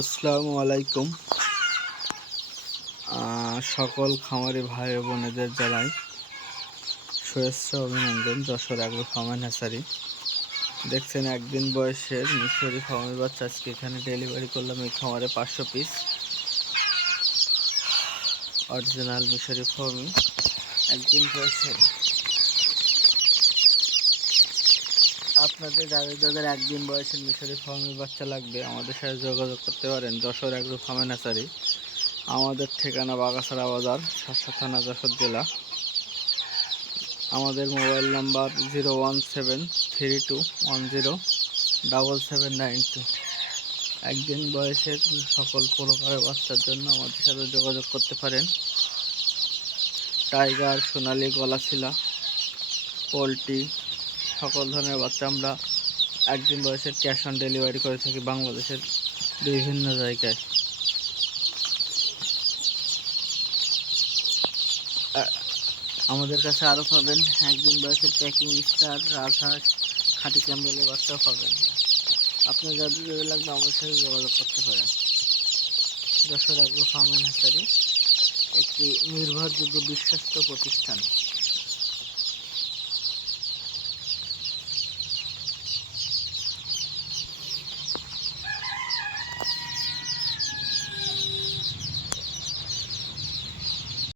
আসসালামু আলাইকুম। সকল খামারি ভাই বোনেদের জানাই শুভেচ্ছা, অভিনন্দন। যশোর আগ্রো ফার্মেন হ্যাসারি দেখছেন, একদিন বয়সের মিশরি ফার্মের বাচ্চা। আজকে এখানে ডেলিভারি করলাম এই খামারে পাঁচশো পিস অরিজিনাল মিশরি ফার্মি একদিন বয়সের আপনাদের যাদের যাদের একদিন বয়সের মিশরি ফার্মের বাচ্চা লাগবে, আমাদের সাথে যোগাযোগ করতে পারেন যশোর অ্যাগ্রো ফার্মে নার্সারি, আমাদের ঠিকানা বাগাছড়া বাজার, সাতশো থানা যশোর জেলা। আমাদের mobile number zero one seven three two one zero double seven nine two. একদিন বয়সের সকল প্রকারের বাচ্চার জন্য আমাদের সাথে যোগাযোগ করতে পারেন। টাইগার, সোনালি গলাছিলা পোলট্রি সকল ধরনের বাচ্চা আমরা একদিন বয়সের ক্যাশ অন ডেলিভারি করে থাকি বাংলাদেশের বিভিন্ন জায়গায়। আমাদের কাছে আরও পাবেন, একদিন বয়সের প্যাকিং স্টার রাজহাঁস খাঁটি ক্যাম্বেলের বাচ্চাও পাবেন। আপনার যাদের যদি লাগবে সাথে যোগাযোগ করতে পারেন। Jessore agro farm and hatchery একটি নির্ভরযোগ্য বিশ্বস্ত প্রতিষ্ঠান।